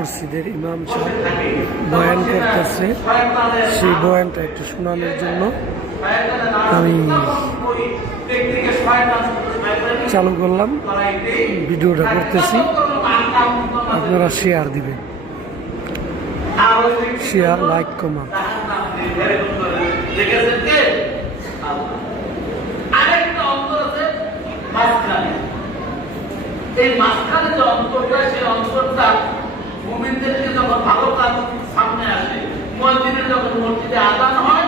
মসজিদের ইমাম সাহেব বয়ান করতেছে, সেই বয়ানটা একটু শোনানোর জন্য আমি চালু করলাম, ভিডিওটা করতেছি। আপনারা শেয়ার দিবেন, শেয়ার, লাইক, কমেন্ট। এই মাঝখানে যে অন্তরটা, সেই অন্তরটা মুমিনদেরকে যখন ভালো কাজ সামনে আসে, মুয়াজ্জিনের যখন মসজিদে আযান হয়,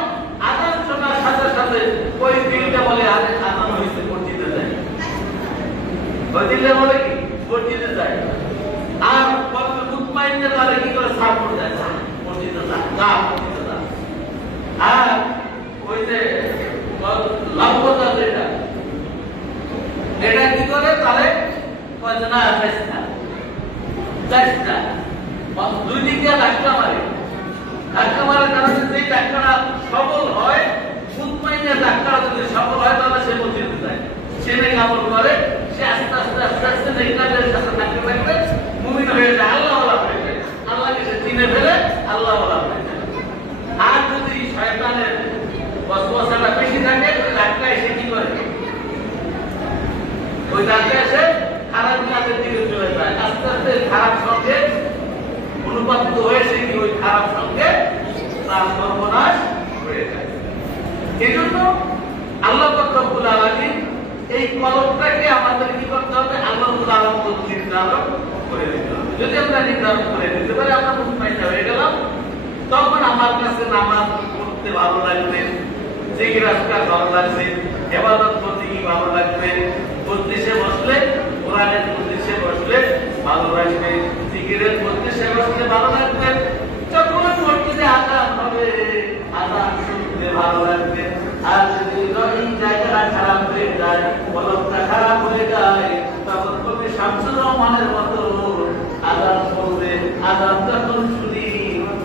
আযান শোনার সাথে সাথে ওই দিলটা বলে আরে আযান হয়েছে, মসজিদে যায়। ওই দিলটা বলে কি মসজিদে যায়। আর কলবে মুতমাইন্না তারা কি করে সাপোর্ট দেয়, মসজিদে যায়, যা মসজিদে যায়। আর ওই যে লাভতা যেটা, এটা কি করে তাহলে না দুই দিকে ধাক্কা মারে, ধাক্কা মারার কারণে সেই ধাক্কাটা সফল হয়, মুতমাইনের ধাক্কাটা যদি সফল হয় তাহলে সে মসজিদে যায়, সে নেই আমল করে, সে আস্তে আস্তে আস্তে আস্তে নেইকাদের সাথে থাকতে থাকতে মুমিন হয়ে যায়, আল্লাহ ওয়ালা হয়ে যায়, আল্লাহকে সে চিনে ফেলে আল্লাহ ওয়ালা হয়ে যায়। আর যদি শয়তানের ওয়াসওয়াসাটা বেশি থাকে, ওই ধাক্কা এসে কি করে, ওই ধাক্কা এসে খারাপ কাজের দিকে চলে যায়, আস্তে আস্তে খারাপ সঙ্গে অনুপাতিত হয়েছে কি ওই খারাপ সঙ্গে তার সর্বনাশ হয়ে যায়। এই জন্য আল্লাহ রব্বুল আলামিন এই কলমটাকে আমাদের কি করতে হবে, আল্লাহ রাব্বুল আলামিন নির্ধারণ করে দিতে হবে। যদি আমরা নির্ধারণ করে দিতে পারি, আমরা মুতমাইন্না হয়ে গেলাম, তখন আমার কাছে নামাজ পড়তে ভালো লাগবে, জিকির আজকার ভালো লাগবে, ইবাদত করতে কি ভালো লাগবে, মজলিসে বসলে কোরআনের মজলিসে বসলে ভালো লাগবে, জিকিরের মজলিসে বসলে ভালো লাগবে, যখন মসজিদে আযান হবে আযান শুনতে ভালো লাগবে। আর যদি এই জায়গাটা খারাপ হয়ে যায়, কলমটা খারাপ হয়ে যায়, তখন কবি শামসুর রহমানের মতো আযান বলবে, আযান যখন শুনি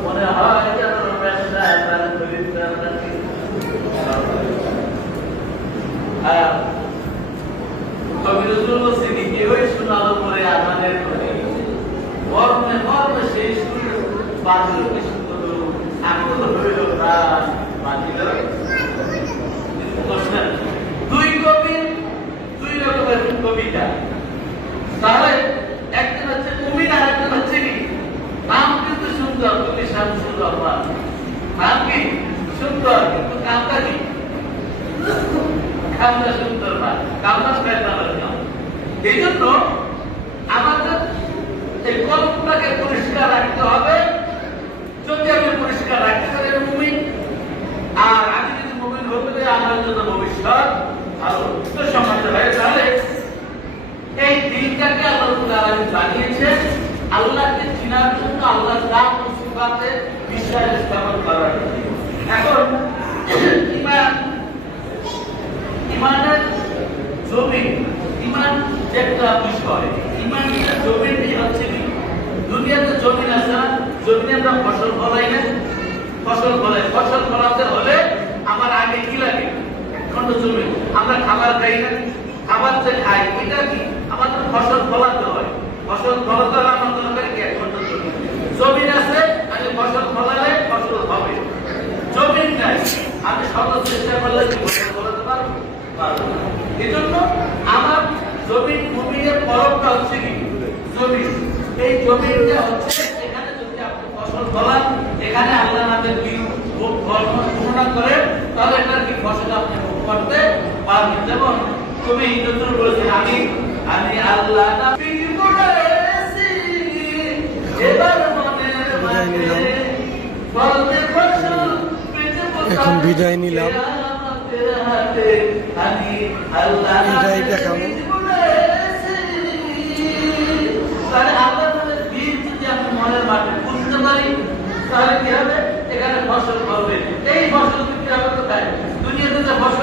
মনে হয় যেন ব্যবসা তার চরিত্র কবি নজরুল বলছেন কেউই শোনালো পরে আযানের ধ্বনি, মর্মে মর্মে সেই সুর বাজিল কি সুন্দর, আকুল হইল প্রাণ বাজিল। দুই কবির দুই রকমের কবিতা, তাহলে একটা হচ্ছে কবির আর একটা হচ্ছে কি, নাম কিন্তু সুন্দর, কবি শামসুর রহমান, নাম কি সুন্দর, কিন্তু কামটা কি, কামটা সুন্দর না, কামটা শয়তানের কাম। এই জন্য আমাদের এই কলমটাকে পরিষ্কার রাখতে হবে। যদি আমি পরিষ্কার রাখতে পারি মুমিন, আর আমি যদি মুমিন হতে পারি, আমার জন্য ভবিষ্যৎ ভালো সমাজ হয়। তাহলে এই দিনটাকে আল্লাহ তাআলা বানিয়েছে আল্লাহকে চিনার জন্য, আল্লাহর নাম ও সিফাতে বিশ্বাস স্থাপন করার জন্য। এখন ইমানের জমিন, ইমান যে একটা বিষয়, ইমানের জমিনটি হচ্ছে কি, দুনিয়াতে জমিন আছে না, জমিনে আমরা ফসল ফলাই না, ফসল ফলাই, ফসল ফলাতে হলে আমার আগে কি লাগে, খন্ড জমি, আমরা খাবার খাই না, খাবার যে খাই এটা কি আমাদের ফসল ফলাতে হয়, ফসল ফলাতে হলে আমার দরকার কি, খন্ড জমি, জমিন আছে, আমি ফসল ফলালে ফসল হবে, জমিন নাই, আমি শত চেষ্টা করলে কি ফসল ফলাতে পারবো? এই জন্য আমার জমিন মুমিনের পরবটা হচ্ছে কি জমিন, এই জমিনটা হচ্ছে এখানে যদি আপনি ফসল ফলান, এখানে আল্লাহ নামের বর্ণনা করে, তাহলে এটার কি ফসল আপনি ভোগ করতে পারবেন। যেমন তুমি নজরুল বলেছেন, আমি আল্লাহ নামে পড়েছি, এবার মনের মাঝে ফলবে ফসল, এখন বিদায় নিলাম, এটাই দেখাবো। মনের মাঠে বুঝতে পারি, তাহলে কি হবে, এখানে ফসল ফলবে। এই ফসল বিক্রি হবে কোথায়, দুনিয়াতে যে ফসল